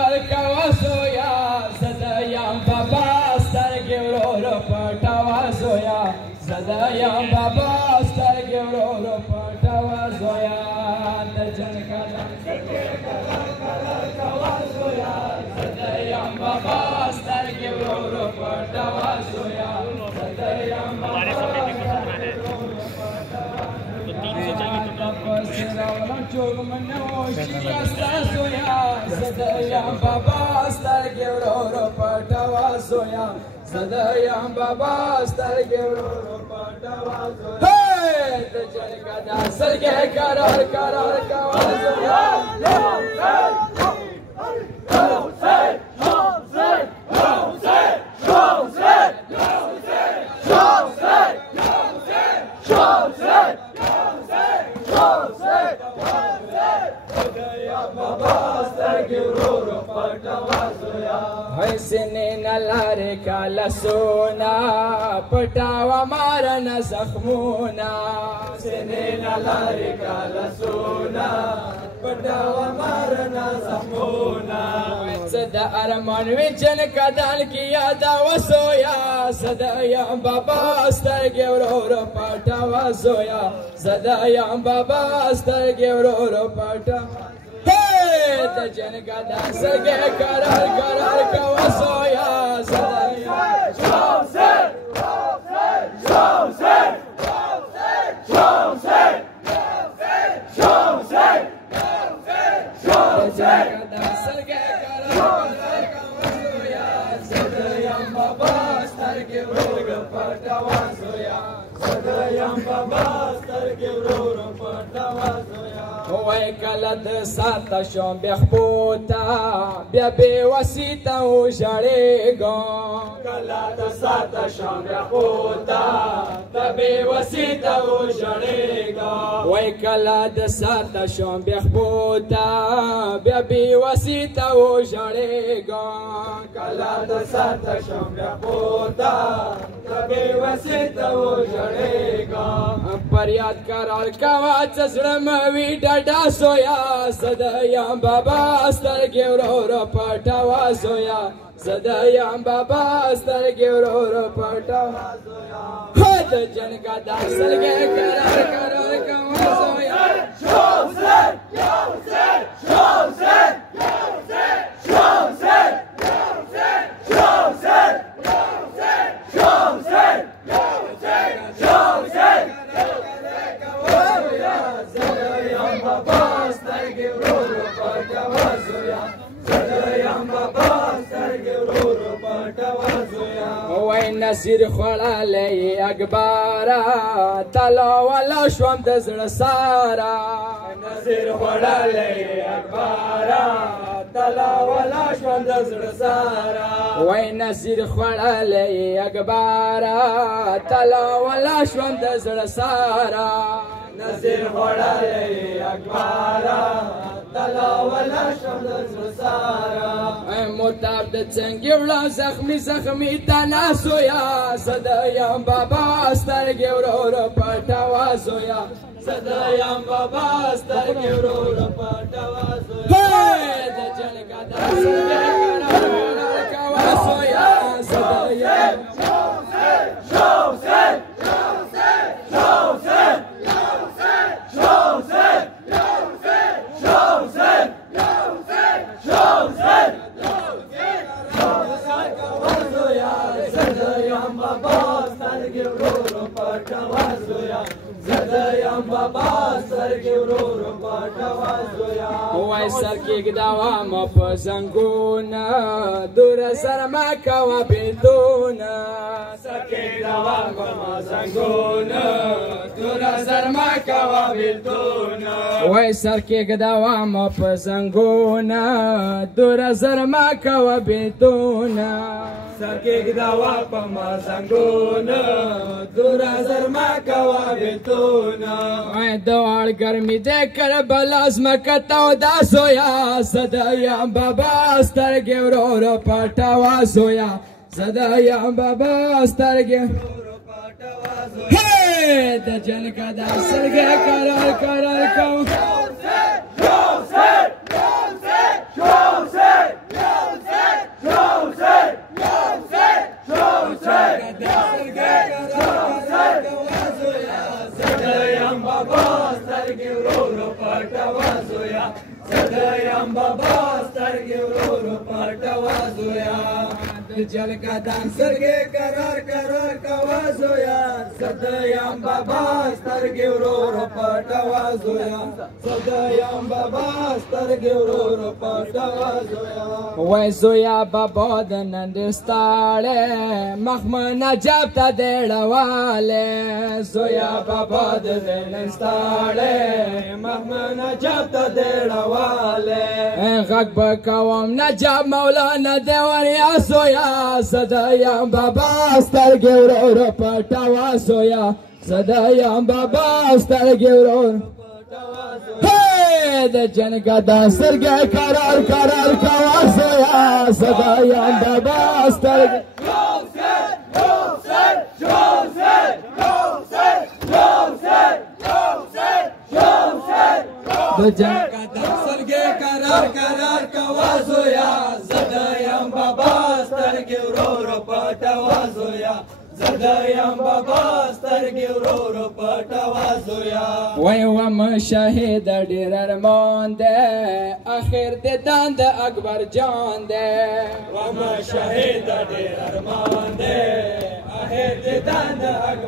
Kavasoya, Sadayam Baba, Stargiro, Patavasoya, Sadayam Baba, Stargiro, Patavasoya, the Jankada, Kavasoya, Sadayam Baba, Stargiro, Patavasoya, Sadayam Baba. Sadayam Baba, Stargiro, Patavasoya, Sadayam Baba, Stargiro, Patavasoya. Hey, the Jankada, Sarge Karar Kavasoya. Sine nalare kala sona patawa marana zakhmuna sine nalare kala sona patawa marana zakhmuna sada arman vijan kadal kiya da soya sadayam baba stargiro patawa soya sadayam baba stargiro patawa. The Jankada, Sarge Karar Kavasoya, Sadayam Baba, Stargiro, Patavasoya, Sadayam Baba, Stargiro, Patavasoya. Wai kalad sata shom behputa bia bewasita u jarego kalad sata shom behputa bia bewasita u jarego wai kalad sata shom behputa bia bewasita u jarego kalad sata shom behputa bia bewasita u jarego paryad karar kavach zramavi dada soya sadayam baba stargiro patavasoya sadayam baba stargiro patavasoya had Jankada sarge karar kavasoya shose Nasir Khalale Akbara Tala wala shwam dazra sara Nasir Khalale Akbara Tala wala shwam dazra sara Wai Nasir Khalale Akbara Tala wala shwam dazra sara Nasir Khalale Akbara Tala wala shwam dazra sara Mutab de Tsengivla zakhmi tana soya Sadayam Baba Stargiro Patavasoya Sadayam Baba Stargiro Patavasoya. Hey, the Jankada Sarge Kavasoya Sadayam Baba Stargiro Patavasoya. Wai sarki dawa ma zanguna dura sarma kawa bilduna sarki dawa ma zanguna dura sarma kawa bilduna wai sarki dawa ma zanguna dura sarma kawa bilduna sarki dawa ma zanguna dura sarma kawa bilduna wai dawal garmi de Karbala zmakata da soya Sadayam Baba Stargiro Patavasoya Sadayam Baba Stargiro Patavasoya. Hey, the Jankada Sarge Karar Kavasoya. ورور پټوا زویا جلګه دان سرګې قرار قرار کوا زویا صدایم بابا سترګې ورور پټوا زویا صدایم بابا سترګې ورور پټوا زویا وای زویا بابا د نن ستاړې مخمن نجاب ته دیړواله زویا بابا د نن ستاړې مخمن نجاب ته دیړواله غږ بکوم نجاب مولانا دیوانیا زویا صدایم بابا سترګې ورور پټوا زویا صدایم بابا سترګې ورور د جنګه د سرګې قرار قرار کوا زویا صدایم بابا سترګې د جنګه د سرګې قرار قرار کوا زویا صدایم بابا سترګې ورور پټوا زویا صدایم بابا سترګې ورور پټوا زویا وای وم شهید ډېر ارمان دی اخر دې دان د اکبر جان دی وم شهید ډېر ارمان دی اخر دې دان د اکبر